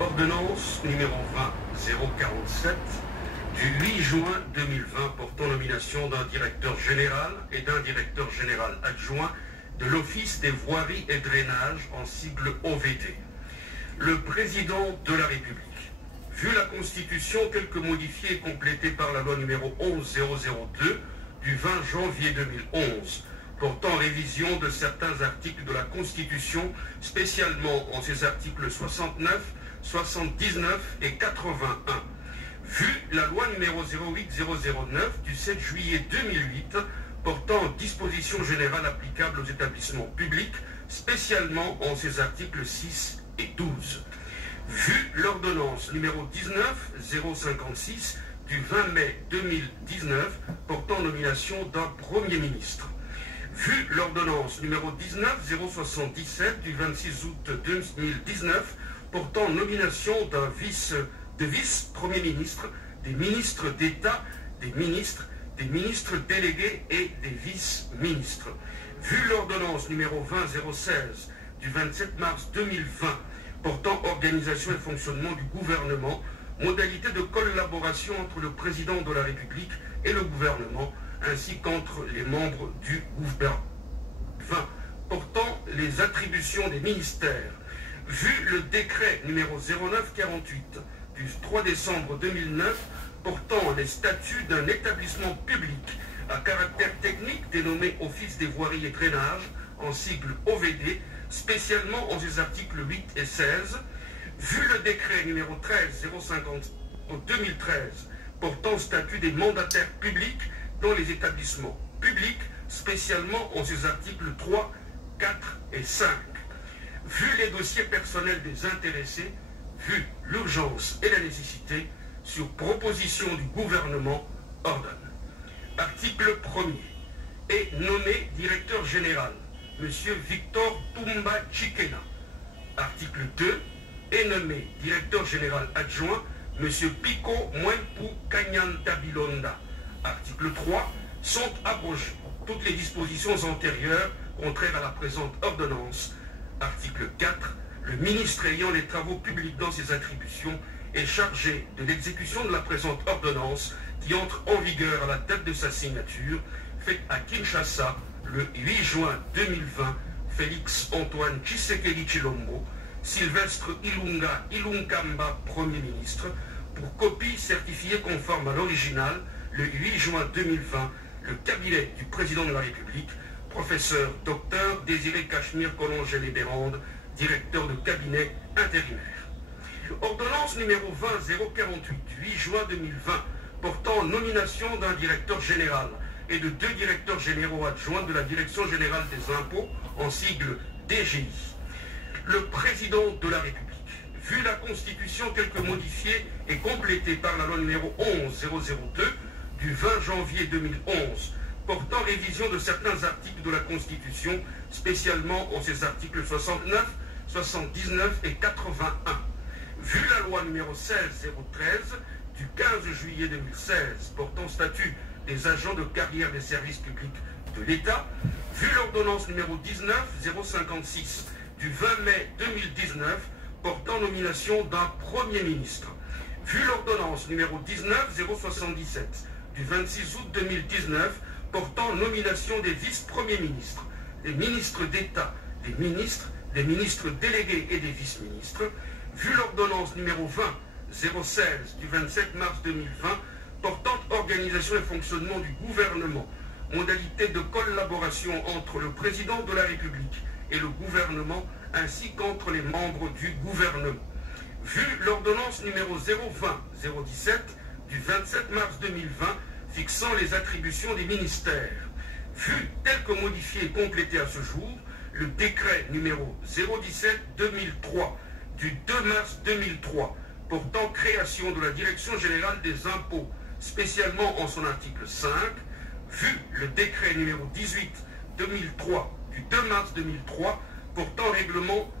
Ordonnance numéro 20-047 du 8 juin 2020 portant nomination d'un directeur général et d'un directeur général adjoint de l'Office des voiries et drainages en sigle OVD. Le président de la République, vu la Constitution telle que modifiée et complétée par la loi numéro 11002 du 20 janvier 2011, portant révision de certains articles de la Constitution, spécialement en ses articles 69, 79 et 81. Vu la loi numéro 08009 du 7 juillet 2008, portant dispositions générales applicables aux établissements publics, spécialement en ses articles 6 et 12. Vu l'ordonnance numéro 19-056 du 20 mai 2019, portant nomination d'un Premier ministre. Vu l'ordonnance numéro 19-077 du 26 août 2019, portant nomination de vice-premier ministre, des ministres d'État, des ministres délégués et des vice-ministres. Vu l'ordonnance numéro 20-016 du 27 mars 2020, portant organisation et fonctionnement du gouvernement, modalité de collaboration entre le président de la République et le gouvernement, ainsi qu'entre les membres du gouvernement. 20. Portant les attributions des ministères. Vu le décret numéro 0948 du 3 décembre 2009 portant les statuts d'un établissement public à caractère technique dénommé Office des voiries et drainages en sigle OVD, spécialement en ses articles 8 et 16, vu le décret numéro 13-050 2013 portant statut des mandataires publics dans les établissements publics, spécialement en ses articles 3, 4 et 5. Vu les dossiers personnels des intéressés, vu l'urgence et la nécessité, sur proposition du gouvernement, ordonne. Article 1er. Est nommé directeur général, M. Victor Toumba Chikena. Article 2. Est nommé directeur général adjoint, M. Pico Mwenpu Kanyantabilonda. Article 3. Sont abrogées toutes les dispositions antérieures contraires à la présente ordonnance. Article 4. Le ministre ayant les travaux publics dans ses attributions est chargé de l'exécution de la présente ordonnance qui entre en vigueur à la date de sa signature, faite à Kinshasa le 8 juin 2020, Félix Antoine Tshisekedi Tshilombo, Sylvestre Ilunga Ilunkamba, Premier ministre, pour copie certifiée conforme à l'original le 8 juin 2020, le cabinet du président de la République, professeur Dr Désiré Cachemire Collongel-Bérandes, directeur de cabinet intérimaire. Ordonnance numéro 20-048 du 8 juin 2020 portant nomination d'un directeur général et de 2 directeurs généraux adjoints de la Direction générale des impôts en sigle DGI. Le président de la République, vu la Constitution telle que modifiée et complétée par la loi numéro 11002 du 20 janvier 2011, portant révision de certains articles de la Constitution, spécialement en ses articles 69, 79 et 81. Vu la loi numéro 16-013 du 15 juillet 2016 portant statut des agents de carrière des services publics de l'État, vu l'ordonnance numéro 19-056 du 20 mai 2019 portant nomination d'un Premier ministre, vu l'ordonnance numéro 19-077 du 26 août 2019 portant nomination des vice-premiers ministres, des ministres d'État, des ministres délégués et des vice-ministres, vu l'ordonnance numéro 20-016 du 27 mars 2020 portant organisation et fonctionnement du gouvernement, modalité de collaboration entre le président de la République et le gouvernement ainsi qu'entre les membres du gouvernement. Vu l'ordonnance numéro 020-017 du 27 mars 2020 fixant les attributions des ministères, vu tel que modifié et complété à ce jour, le décret numéro 017-2003 du 2 mars 2003 portant création de la Direction générale des impôts, spécialement en son article 5, vu le décret numéro 18-2003 du 2 mars 2003 portant règlement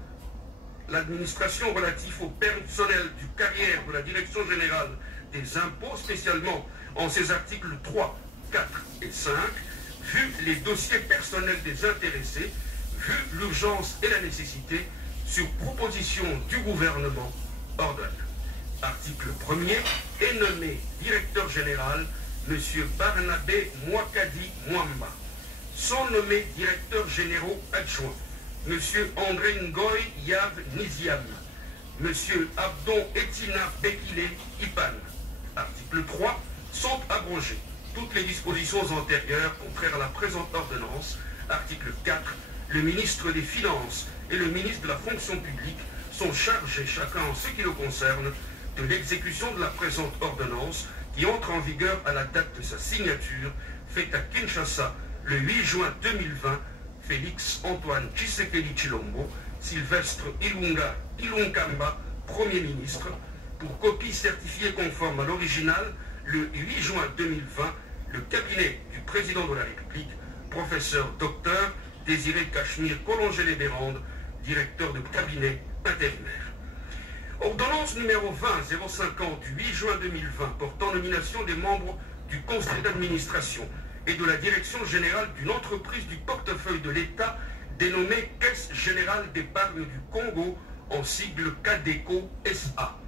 l'administration relative au personnel du carrière de la Direction générale des impôts, spécialement en ses articles 3, 4 et 5, vu les dossiers personnels des intéressés, vu l'urgence et la nécessité, sur proposition du gouvernement, ordonne. Article 1er, est nommé directeur général M. Barnabé Mwakadi Mwamba. Sont nommés directeurs généraux adjoints M. André Ngoy Yav Niziam, M. Abdon Etina Bekile Ipan. Article 3, sont abrogées toutes les dispositions antérieures contraires à la présente ordonnance. Article 4, le ministre des Finances et le ministre de la Fonction publique sont chargés, chacun en ce qui le concerne, de l'exécution de la présente ordonnance qui entre en vigueur à la date de sa signature, faite à Kinshasa le 8 juin 2020, Félix Antoine Tshisekedi Tshilombo, Sylvestre Ilunga Ilunkamba, Premier ministre, pour copie certifiée conforme à l'original, le 8 juin 2020, le cabinet du président de la République, professeur docteur Désiré Cachemire Collongé-les-Bérandes, directeur de cabinet intérimaire. Ordonnance numéro 20-050 du 8 juin 2020 portant nomination des membres du conseil d'administration et de la direction générale d'une entreprise du portefeuille de l'État dénommée Caisse générale d'épargne du Congo, en sigle CADECO SA.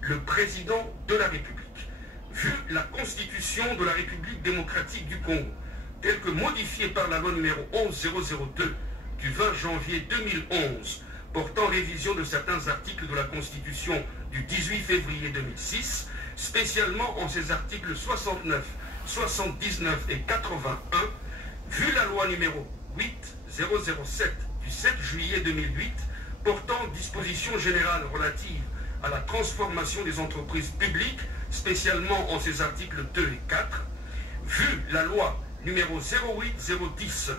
Le président de la République, vu la constitution de la République démocratique du Congo, telle que modifiée par la loi numéro 11002 du 20 janvier 2011, portant révision de certains articles de la Constitution du 18 février 2006, spécialement en ses articles 69, 79 et 81, vu la loi numéro 8007 du 7 juillet 2008, portant dispositions générales relatives à la transformation des entreprises publiques, spécialement en ses articles 2 et 4, vu la loi numéro 08010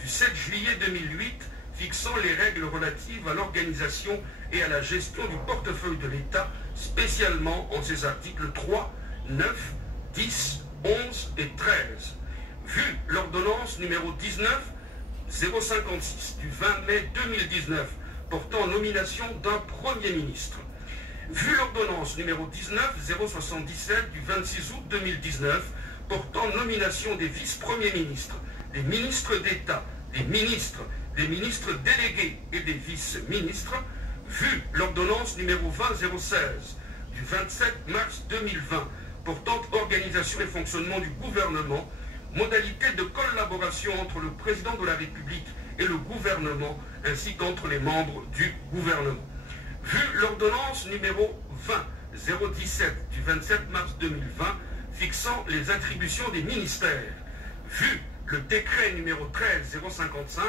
du 7 juillet 2008, fixant les règles relatives à l'organisation et à la gestion du portefeuille de l'État, spécialement en ses articles 3, 9, 10, 11 et 13. Vu l'ordonnance numéro 19-056 du 20 mai 2019, portant nomination d'un Premier ministre. Vu l'ordonnance numéro 19-077 du 26 août 2019, portant nomination des vice-premiers ministres, des ministres d'État, des ministres délégués et des vice-ministres, vu l'ordonnance numéro 20-016 du 27 mars 2020, portant organisation et fonctionnement du gouvernement, modalité de collaboration entre le président de la République et le gouvernement, ainsi qu'entre les membres du gouvernement. Vu l'ordonnance numéro 20-017 du 27 mars 2020, fixant les attributions des ministères, vu le décret numéro 13-055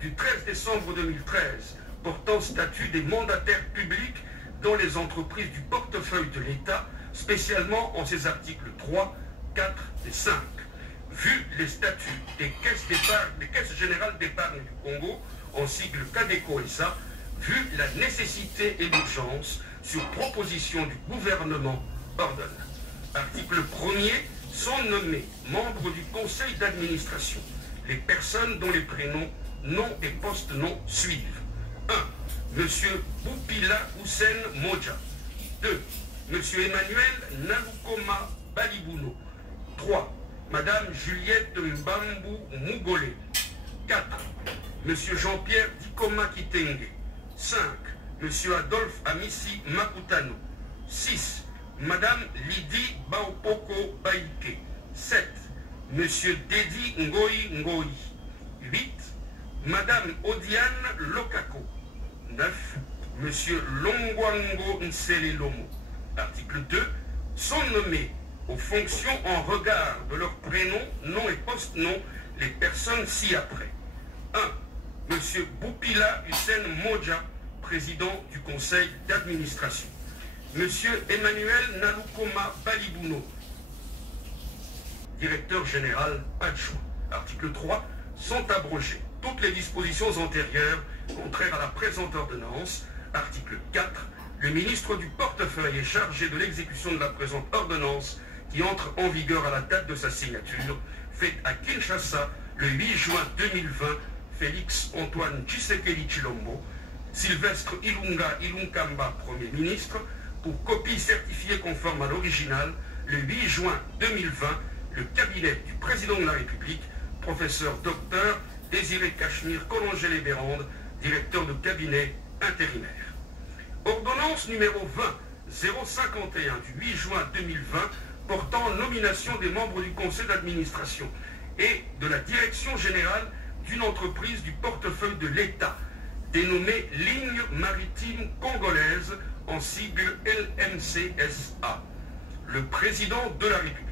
du 13 décembre 2013, portant statut des mandataires publics dans les entreprises du portefeuille de l'État, spécialement en ses articles 3, 4 et 5. Vu les statuts des caisses générales d'épargne du Congo, en sigle CADECO SA, vu la nécessité et l'urgence, sur proposition du gouvernement, ordonne. Article 1er, sont nommés membres du conseil d'administration les personnes dont les prénoms, noms et post-noms suivent. 1. M. Boupila Hussein Moja. 2. M. Emmanuel Nalukoma Balibouno. 3. Madame Juliette Mbambu Mougolé. 4. M. Jean-Pierre Dikoma Kitenge. 5. M. Adolphe Amissi Makutano. 6. Madame Lydie Baopoko Baïke. 7. M. Dedi Ngoyi Ngoyi. 8. Madame Odiane Lokako. 9. M. Longwango Nselelomo. Article 2. Sont nommés aux fonctions en regard de leurs prénoms, noms et post-noms les personnes ci-après. 1. M. Boupila Hussein Moja, président du conseil d'administration. M. Emmanuel Nalukoma Balibouno, directeur général adjoint. Article 3. Sont abrogées toutes les dispositions antérieures contraires à la présente ordonnance. Article 4. Le ministre du portefeuille est chargé de l'exécution de la présente ordonnance qui entre en vigueur à la date de sa signature, faite à Kinshasa le 8 juin 2020, Félix Antoine Tshisekedi Tshilombo, Sylvestre Ilunga Ilunkamba, Premier ministre, pour copie certifiée conforme à l'original, le 8 juin 2020, le cabinet du président de la République, professeur docteur Désiré Cachemire Collongé-les-Bérandes, directeur de cabinet intérimaire. Ordonnance numéro 20-051 du 8 juin 2020 portant nomination des membres du conseil d'administration et de la direction générale d'une entreprise du portefeuille de l'État, dénommée Ligne maritime congolaise, en sigle LMCSA. Le président de la République.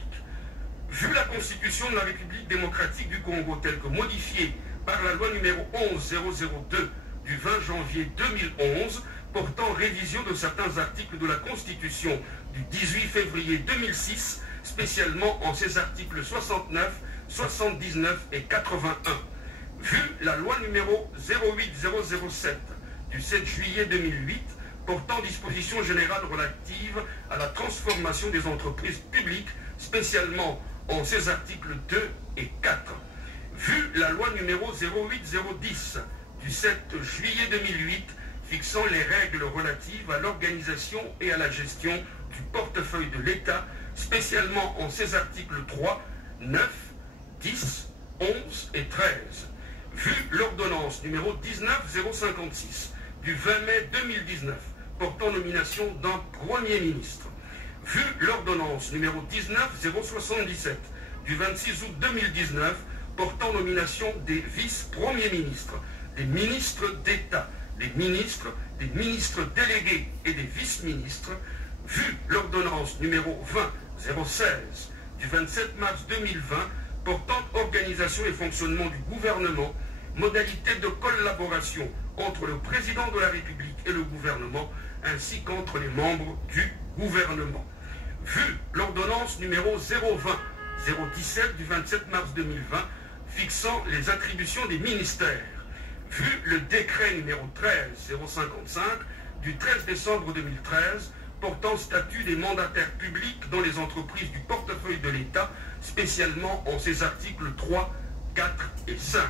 Vu la Constitution de la République démocratique du Congo telle que modifiée par la loi numéro 11002 du 20 janvier 2011 portant révision de certains articles de la Constitution du 18 février 2006, spécialement en ses articles 69, 79 et 81. Vu la loi numéro 08007 du 7 juillet 2008 portant dispositions générales relatives à la transformation des entreprises publiques, spécialement en ses articles 2 et 4. Vu la loi numéro 08010 du 7 juillet 2008 fixant les règles relatives à l'organisation et à la gestion du portefeuille de l'État, spécialement en ses articles 3, 9, 10, 11 et 13. Vu l'ordonnance numéro 19056 du 20 mai 2019 portant nomination d'un Premier ministre. Vu l'ordonnance numéro 19077 du 26 août 2019 portant nomination des vice-premiers ministres, des ministres d'État, des ministres délégués et des vice-ministres, vu l'ordonnance numéro 20-016 du 27 mars 2020 portant organisation et fonctionnement du gouvernement, modalités de collaboration entre le président de la République et le gouvernement, ainsi qu'entre les membres du gouvernement. Vu l'ordonnance numéro 020-017 du 27 mars 2020 fixant les attributions des ministères, vu le décret numéro 13-055 du 13 décembre 2013 portant statut des mandataires publics dans les entreprises du portefeuille de l'État, spécialement en ses articles 3, 4 et 5.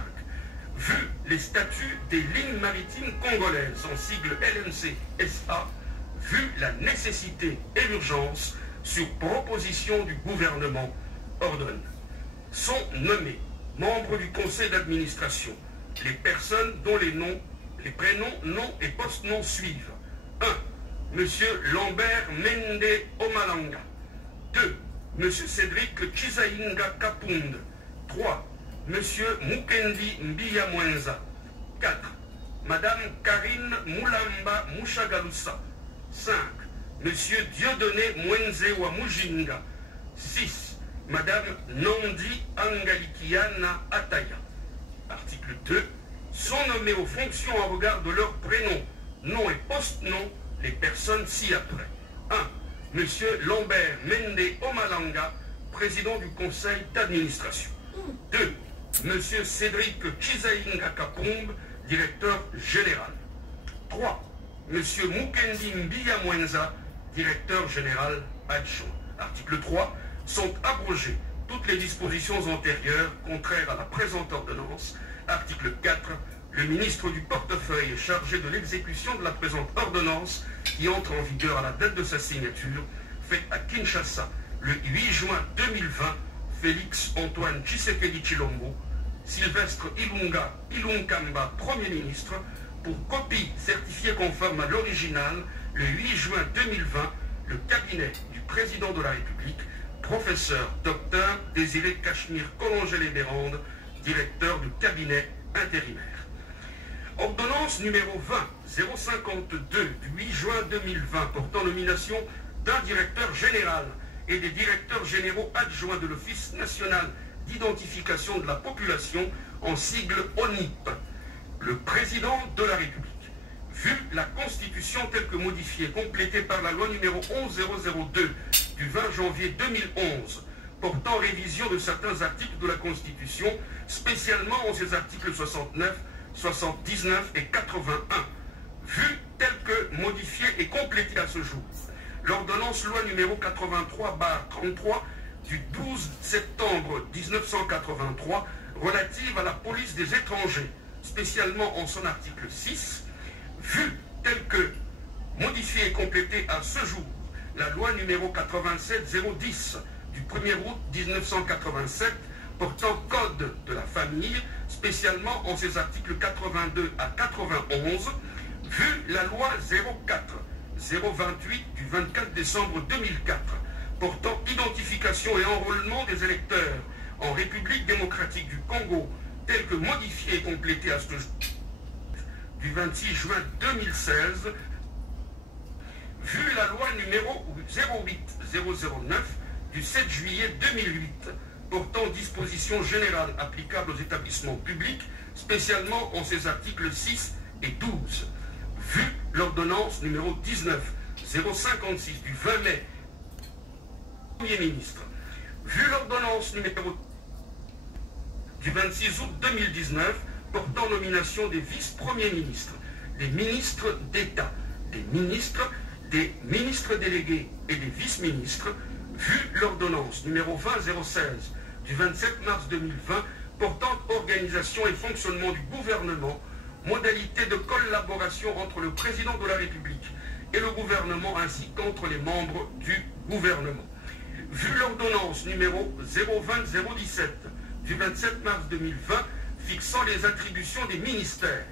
Vu les statuts des lignes maritimes congolaises en sigle LMCSA, vu la nécessité et l'urgence, sur proposition du gouvernement, ordonne. Sont nommés membres du conseil d'administration les personnes dont les prénoms, noms et post-noms suivent. 1. Monsieur Lambert Mende Omalanga. 2. Monsieur Cédric Chizainga Kapund. 3. Monsieur Mukendi Mbia Mwenza. 4. Madame Karine Moulamba Mouchagalusa. 5. Monsieur Dieudonné Mwenze wa Mujinga. 6. Madame Nandi Angalikiana Ataya. Article 2. Sont nommés aux fonctions en regard de leurs prénoms, noms et post-noms les personnes ci-après. 1. Monsieur Lambert Mende Omalanga, président du conseil d'administration. 2. Monsieur Cédric Chizainga Kapumb, directeur général. 3. Monsieur Mukendi Mbia Mwenza, directeur général adjoint. Article 3. Sont abrogées toutes les dispositions antérieures contraires à la présente ordonnance. Article 4. Le ministre du portefeuille est chargé de l'exécution de la présente ordonnance qui entre en vigueur à la date de sa signature, faite à Kinshasa le 8 juin 2020, Félix Antoine Tshisekedi Tshilombo, Sylvestre Ilunkamba, Premier ministre, pour copie certifiée conforme à l'original, le 8 juin 2020, le cabinet du président de la République, professeur Dr Désiré Cachemire Collongé-les-Bérandes, directeur du cabinet intérimaire. Ordonnance numéro 20-052 du 8 juin 2020 portant nomination d'un directeur général et des directeurs généraux adjoints de l'Office national d'identification de la population en sigle ONIP. Le président de la République. Vu la Constitution telle que modifiée, complétée par la loi numéro 11002 du 20 janvier 2011 portant révision de certains articles de la Constitution, spécialement en ses articles 69, 79 et 81, vu tel que modifié et complété à ce jour. L'ordonnance loi numéro 83/33 du 12 septembre 1983 relative à la police des étrangers, spécialement en son article 6, vu tel que modifié et complété à ce jour. La loi numéro 87-010 du 1er août 1987 portant code de la famille, spécialement en ses articles 82 à 91, vu la loi 028 du 24 décembre 2004 portant identification et enrôlement des électeurs en République démocratique du Congo tel que modifié et complété à ce du 26 juin 2016, vu la loi numéro 08009 du 7 juillet 2008 portant dispositions générales applicables aux établissements publics, spécialement en ses articles 6 et 12, vu l'ordonnance numéro 19-056 du 20 mai, Premier ministre, vu l'ordonnance numéro du 26 août 2019 portant nomination des vice-premiers ministres, des ministres d'État, des ministres délégués et des vice-ministres, vu l'ordonnance numéro 20-016 du 27 mars 2020 portant organisation et fonctionnement du gouvernement, modalités de collaboration entre le président de la République et le gouvernement ainsi qu'entre les membres du gouvernement. Vu l'ordonnance numéro 020-017 du 27 mars 2020 fixant les attributions des ministères,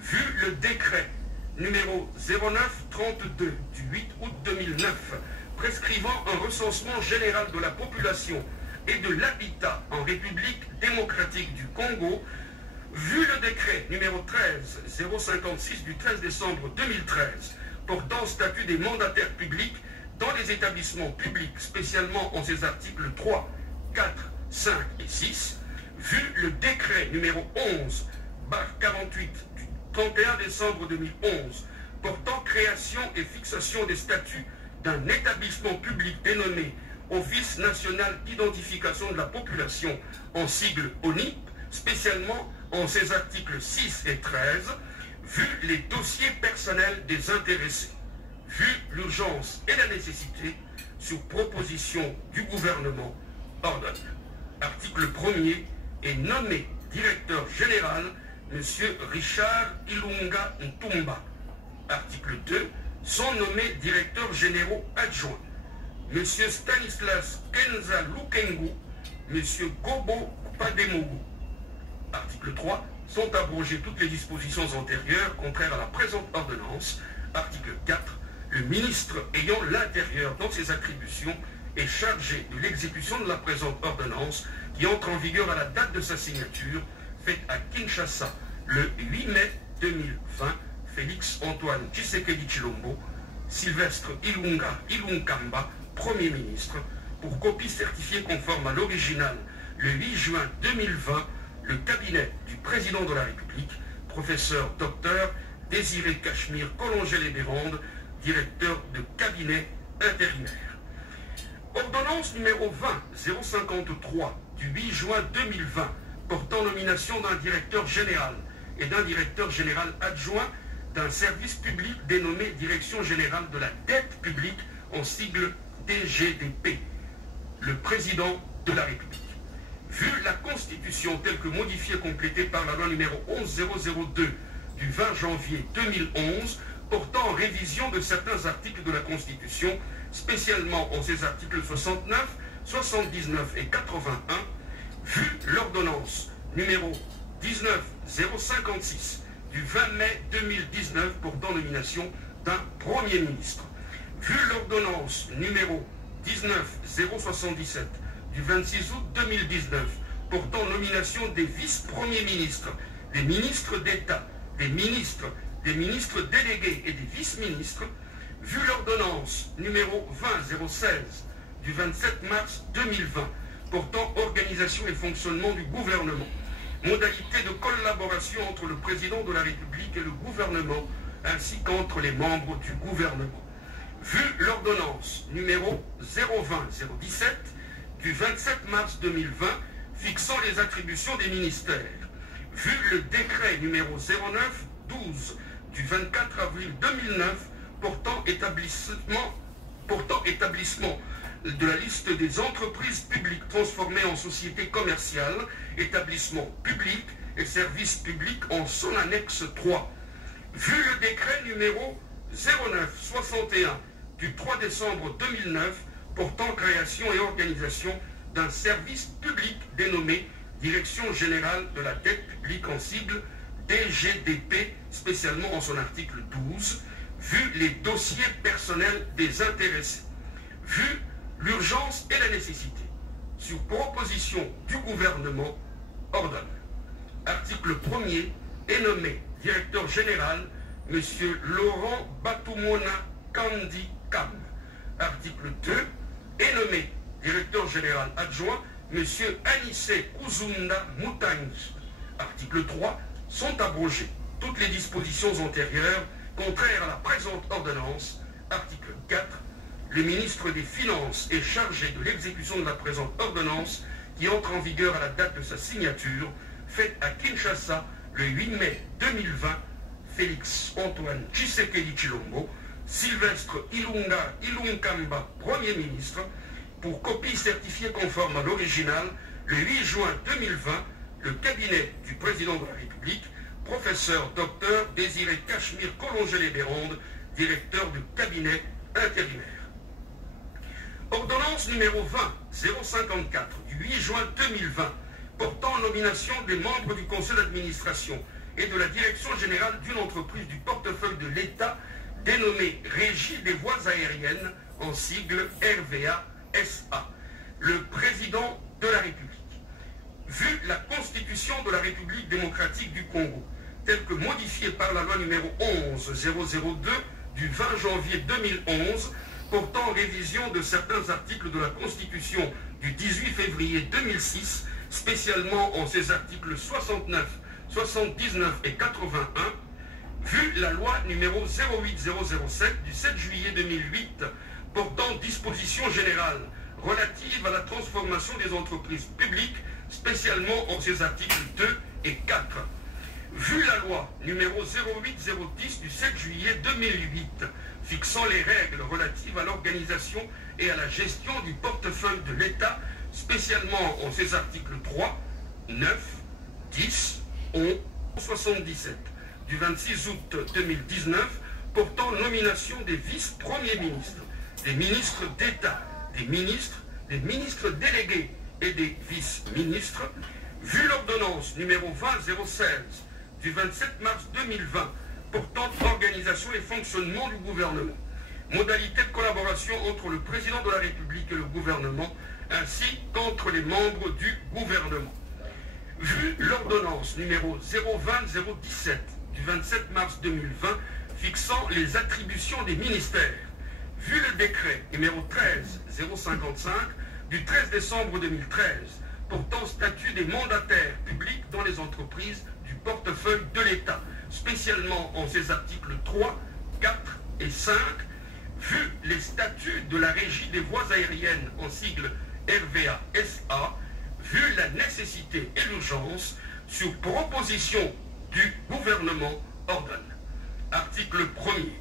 vu le décret numéro 09-32 du 8 août 2009 prescrivant un recensement général de la population et de l'habitat en République démocratique du Congo, vu le décret numéro 13-056 du 13 décembre 2013 portant statut des mandataires publics dans les établissements publics, spécialement en ses articles 3, 4, 5 et 6, vu le décret numéro 11-48 du 31 décembre 2011 portant création et fixation des statuts d'un établissement public dénommé Office national d'identification de la population, en sigle ONIP, spécialement en ses articles 6 et 13, vu les dossiers personnels des intéressés, vu l'urgence et la nécessité, sur proposition du gouvernement, ordonne. Article 1er est nommé directeur général M. Richard Ilunga Ntumba. Article 2, sont nommés directeurs généraux adjoints M. Stanislas Kenza Lukengu, M. Gobo Pademogu. Article 3, sont abrogées toutes les dispositions antérieures contraires à la présente ordonnance. Article 4, le ministre ayant l'intérieur dans ses attributions est chargé de l'exécution de la présente ordonnance qui entre en vigueur à la date de sa signature, faite à Kinshasa le 8 mai 2020, Félix Antoine Tshisekedi Tshilombo, Sylvestre Ilunkamba, Premier ministre, pour copie certifiée conforme à l'original le 8 juin 2020, le cabinet du président de la République, professeur Dr Désiré Cachemire Collongel-Bérande, directeur de cabinet intérimaire. Ordonnance numéro 20-053 du 8 juin 2020 portant nomination d'un directeur général et d'un directeur général adjoint d'un service public dénommé Direction générale de la dette publique en sigle DGDP, le président de la République. Vu la Constitution telle que modifiée et complétée par la loi numéro 11002 du 20 janvier 2011 portant révision de certains articles de la Constitution, spécialement en ses articles 69, 79 et 81, vu l'ordonnance numéro 19-056 du 20 mai 2019 portant nomination d'un Premier ministre, vu l'ordonnance numéro 19-077 du 26 août 2019 portant nomination des vice-premiers ministres, des ministres d'État, des ministres délégués et des vice-ministres, vu l'ordonnance numéro 20-016 du 27 mars 2020 portant organisation et fonctionnement du gouvernement, modalité de collaboration entre le président de la République et le gouvernement, ainsi qu'entre les membres du gouvernement. Vu l'ordonnance numéro 020-017 du 27 mars 2020 fixant les attributions des ministères, vu le décret numéro 09-12 du 24 avril 2009 portant établissement de la liste des entreprises publiques transformées en sociétés commerciales, établissements publics et services publics en son annexe 3. Vu le décret numéro 09-61 du 3 décembre 2009 portant création et organisation d'un service public dénommé Direction générale de la dette publique en sigle DGDP, spécialement en son article 12, vu les dossiers personnels des intéressés, vu l'urgence et la nécessité, sur proposition du gouvernement, ordonne. Article 1er est nommé directeur général M. Laurent Batoumona Kandi Kam. Article 2 est nommé directeur général adjoint M. Anissé Kuzunda Mutangi. Article 3 sont abrogées toutes les dispositions antérieures contraires à la présente ordonnance. Article 4. Le ministre des Finances est chargé de l'exécution de la présente ordonnance qui entre en vigueur à la date de sa signature, faite à Kinshasa le 8 mai 2020. Félix Antoine Tshisekedi Tshilombo, Sylvestre Ilunga Ilunkamba, Premier ministre, pour copie certifiée conforme à l'original, le 8 juin 2020, le cabinet du président de la République, professeur Dr Désiré Cachemire Collongé-les-Bérondes, directeur du cabinet intérimaire. Ordonnance numéro 20-054 du 8 juin 2020 portant nomination des membres du conseil d'administration et de la direction générale d'une entreprise du portefeuille de l'État dénommée Régie des voies aériennes, en sigle RVA-SA, le président de la République. Vu la Constitution de la République démocratique du Congo, telle que modifiée par la loi numéro 11-002 du 20 janvier 2011, portant révision de certains articles de la Constitution du 18 février 2006, spécialement en ses articles 69, 79 et 81, vu la loi numéro 08007 du 7 juillet 2008 portant dispositions générales relatives à la transformation des entreprises publiques, spécialement en ses articles 2 et 4. Vu la loi numéro 08010 du 7 juillet 2008 fixant les règles relatives à l'organisation et à la gestion du portefeuille de l'État, spécialement en ses articles 3, 9, 10, 11, 77 du 26 août 2019 portant nomination des vice-premiers ministres, des ministres d'État, des ministres délégués et des vice-ministres, vu l'ordonnance numéro 20-016 du 27 mars 2020 portant organisation et fonctionnement du gouvernement, modalité de collaboration entre le président de la République et le gouvernement, ainsi qu'entre les membres du gouvernement. Vu l'ordonnance numéro 020-017 du 27 mars 2020 fixant les attributions des ministères, vu le décret numéro 13-055 du 13 décembre 2013 portant statut des mandataires publics dans les entreprises du portefeuille de l'État, spécialement en ses articles 3, 4 et 5, vu les statuts de la Régie des voies aériennes en sigle RVA-SA, vu la nécessité et l'urgence, sur proposition du gouvernement, ordonne. Article 1er.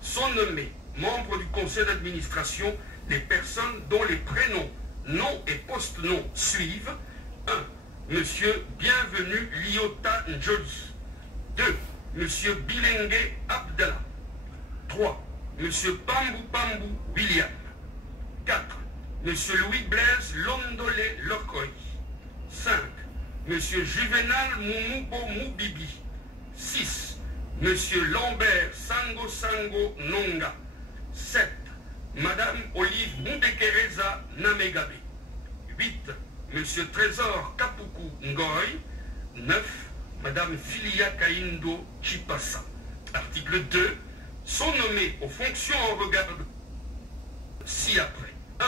Sont nommés membres du conseil d'administration les personnes dont les prénoms, noms et post-noms suivent. 1. Monsieur Bienvenu Liota Njoli. 2. Monsieur Bilengue Abdallah. 3. Monsieur Pambou Pambou William. 4. Monsieur Louis-Blaise Londolé Lokoy. 5. Monsieur Juvenal Moumoubo Moubibi. 6. Monsieur Lambert Sango Sango Nonga. 7. Madame Olive Moudekereza Namegabe. 8. Monsieur Trésor Kapuku Ngoy. 9. Madame Filia Kaindo Chipasa. Article 2. Sont nommés aux fonctions en regard de ci-après. 1.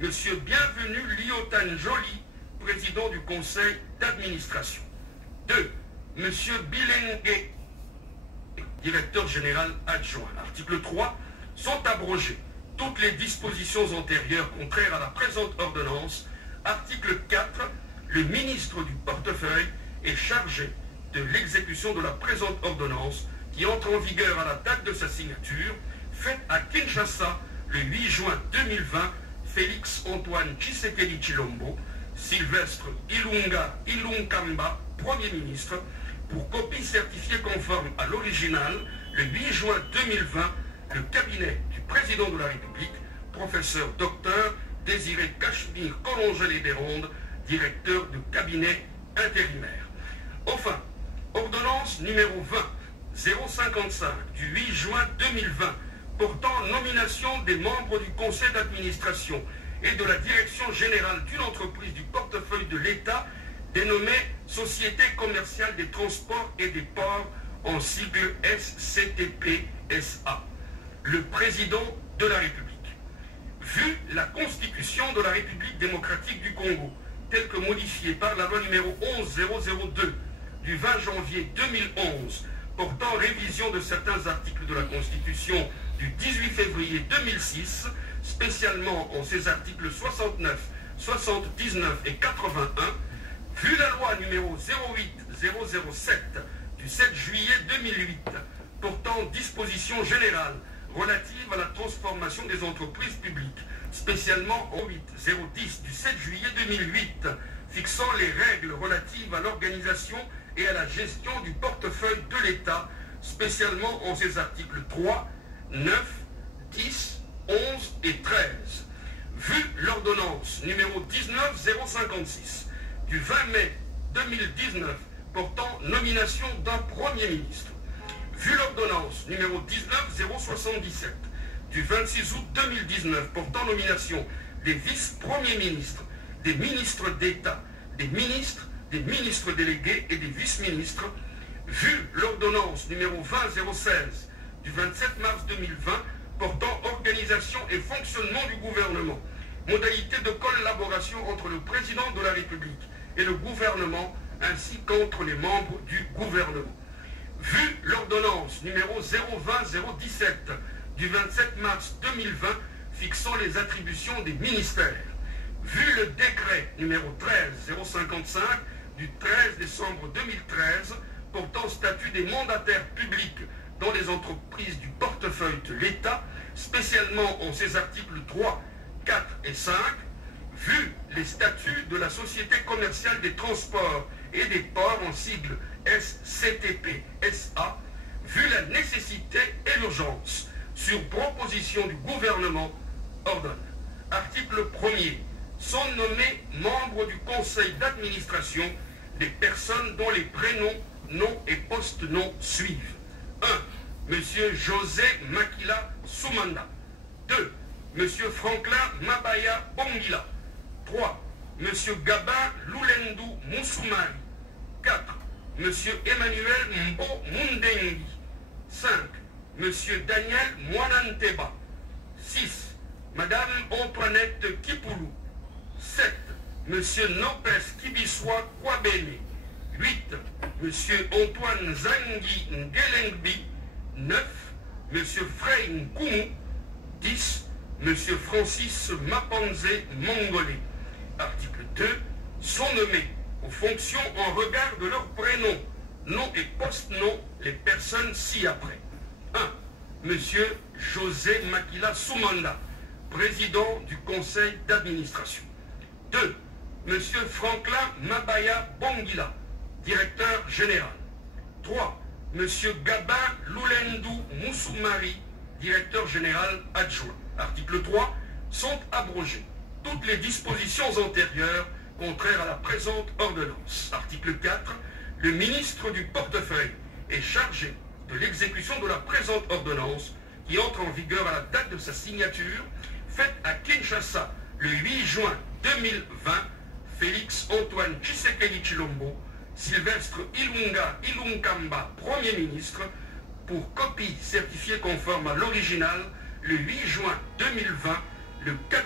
Monsieur Bienvenu Liotan Joly, président du conseil d'administration. 2. Monsieur Bilengue, directeur général adjoint. Article 3. Sont abrogées toutes les dispositions antérieures contraires à la présente ordonnance. Article 4. Le ministre du portefeuille est chargé de l'exécution de la présente ordonnance qui entre en vigueur à la date de sa signature, faite à Kinshasa le 8 juin 2020, Félix Antoine Tshisekedi Tshilombo, Sylvestre Ilunga Ilunkamba, Premier ministre, pour copie certifiée conforme à l'original, le 8 juin 2020, le cabinet du président de la République, professeur Dr Désiré Cachemire Collongé-les-Bérondes, directeur du cabinet intérimaire. Enfin, ordonnance numéro 055 du 8 juin 2020 portant nomination des membres du conseil d'administration et de la direction générale d'une entreprise du portefeuille de l'État dénommée Société commerciale des transports et des ports en sigle SCTP-SA. Le président de la République. Vu la Constitution de la République démocratique du Congo, telle que modifiée par la loi numéro 11002 du 20 janvier 2011, portant révision de certains articles de la Constitution du 18 février 2006, spécialement en ses articles 69, 79 et 81, vu la loi numéro 08007 du 7 juillet 2008, portant dispositions générales relatives à la transformation des entreprises publiques, spécialement en 010 du 7 juillet 2008, fixant les règles relatives à l'organisation et à la gestion du portefeuille de l'État, spécialement en ses articles 3, 9, 10, 11 et 13. Vu l'ordonnance numéro 19056 du 20 mai 2019 portant nomination d'un Premier ministre, vu l'ordonnance numéro 19077 du 26 août 2019 portant nomination des vice-premiers ministres, des ministres d'État, des ministres délégués et des vice-ministres, vu l'ordonnance numéro 20016 du 27 mars 2020 portant organisation et fonctionnement du gouvernement, modalité de collaboration entre le président de la République et le gouvernement ainsi qu'entre les membres du gouvernement. Vu l'ordonnance numéro 020-017 du 27 mars 2020 fixant les attributions des ministères, vu le décret numéro 13-055 du 13 décembre 2013 portant statut des mandataires publics dans les entreprises du portefeuille de l'État, spécialement en ses articles 3, 4 et 5, vu les statuts de la Société commerciale des transports et des ports en sigle SCTP-SA, vu la nécessité et l'urgence, sur proposition du gouvernement, ordonne. Article 1er. Sont nommés membres du conseil d'administration des personnes dont les prénoms, noms et post-noms suivent. 1. Monsieur José Makila Soumanda. 2. Monsieur Franklin Mabaya Bongila. 3. Monsieur Gaba Lulendu Moussoumari. 4. Monsieur Emmanuel Mbo Mundengi. 5. Monsieur Daniel Mwananteba. 6. Madame Antoinette Kipoulou. 7. Monsieur Nopes Kibiswa Kwabene. 8. Monsieur Antoine Zangi Ngelengbi. 9. Monsieur Frey Nkumu. 10. Monsieur Francis Mapanze Mongolé. Article 2. Sont nommés aux fonctions en regard de leurs prénoms, noms et post-noms les personnes ci-après. 1. Monsieur José Makila Soumanda, président du conseil d'administration. 2. Monsieur Franklin Mabaya Bongila, directeur général. 3. Monsieur Gaba Lulendu Moussoumari, directeur général adjoint. Article 3. Sont abrogées toutes les dispositions antérieures contraires à la présente ordonnance. Article 4. Le ministre du portefeuille est chargé de l'exécution de la présente ordonnance qui entre en vigueur à la date de sa signature, faite à Kinshasa le 8 juin 2020, Félix Antoine Tshisekedi Tshilombo, Sylvestre Ilunga Ilunkamba, Premier ministre, pour copie certifiée conforme à l'original le 8 juin 2020, le 4